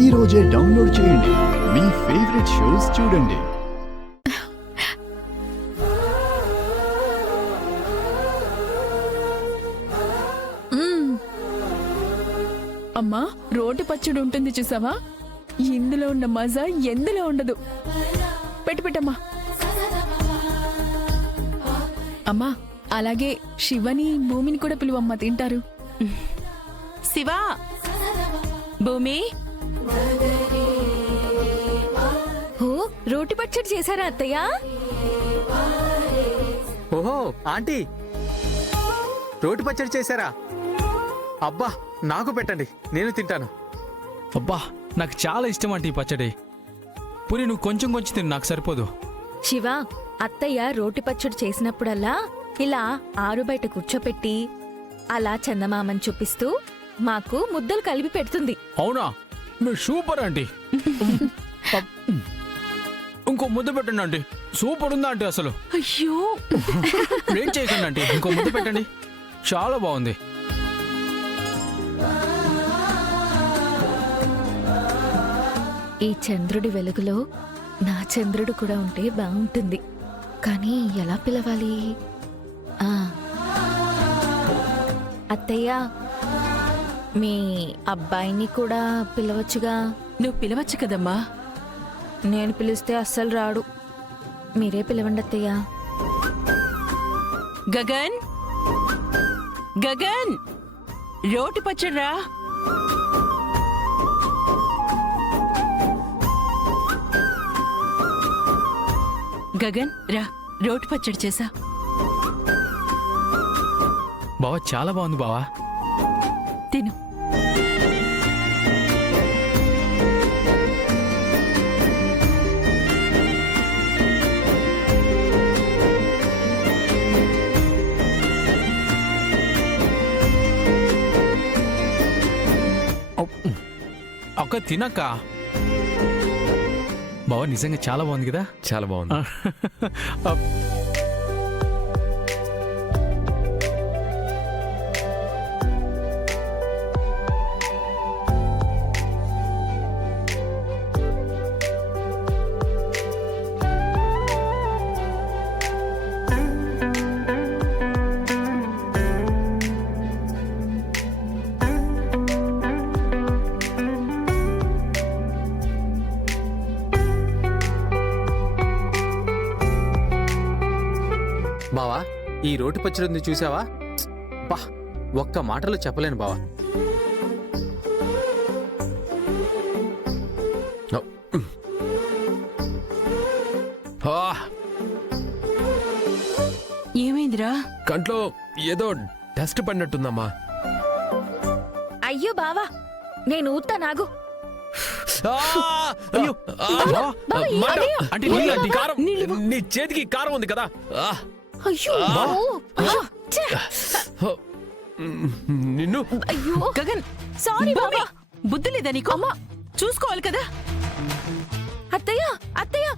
ఈ రోజే డౌన్లోడ్ చేయండి. మీ ఫేవరెట్ షోస్ చూడండి. అమ్మా, రోటి పచ్చడి ఉంటుంది చూసావా? ఇందులో ఉన్న మజా ఎందులో ఉండదు. పెట్టమ్మా. అమ్మా, అలాగే శివని భూమిని కూడా పిలువమ్మా, తింటారు. శివా, భూమి. ఓ, రోటి పచ్చడి చేశారా అత్తయ్య? ఓహో ఆంటీ, రోటి పచ్చడి చేశారా? అబ్బా, నాకు పెట్టండి, నేను తింటాను. అబ్బా, నాకు చాలా ఇష్టం అంటే ఈ పచ్చడి. పురి, నువ్వు కొంచెం కొంచెం తిను, నాకు సరిపోదు. శివ, అత్తయ్య రోటి పచ్చడి చేసినప్పుడల్లా ఇలా ఆరు బయట కూర్చోపెట్టి అలా చందమామని చూపిస్తూ మాకు ముద్దలు కలిపి పెడుతుంది. అవునా? మీరు సూపర్ ఆంటీ. ఇంకో ముద్ద పెట్టండి ఆంటీ. సూపర్ ఉందా ఆంటీ? అసలు అయ్యో, ఏం చేయకండి ఆంటీ, ఇంకో ముద్ద పెట్టండి. చాలా బాగుంది. ఈ చంద్రుడి వెలుగులో నా చంద్రుడు కూడా ఉంటే బాగుంటుంది. కానీ ఎలా పిలవాలి? అత్తయ్య, మీ అబ్బాయిని కూడా పిలవచ్చుగా. నువ్వు పిలవచ్చు కదమ్మా. నేను పిలిస్తే అస్సలు రాడు. మీరే పిలవండి అత్తయ్య. గగన్, గగన్, రోటి పచ్చడ్రా. గగన్ రా, రోటి పచ్చడి చేసా. బావా, చాలా బాగుంది బావా. తిను. అక్క తినక్క. బావా, నిజంగా చాలా బాగుంది కదా? చాలా బాగుంది. బావా, ఈ రోటి పచ్చడి ఉంది చూసావా? బా, ఒక్క మాటలో చెప్పలేను బావా. ఏమైందిరా? కంట్లో ఏదో డస్ట్ పడినట్టుందమ్మా. అయ్యో బావా, నేను ఊతా నాగు. అయ్యో, మాట. అంటే నీళ్ళు ఆంటీ. కారం, నీ చేతికి కారం ఉంది కదా. అయ్యో ఛే! నిన్ను అయ్యో గగన్, సారీ బావా. బుద్ధి లేదా నీకు? చూసుకోవాలి కదా. అత్తయ్య, అత్తయ్య,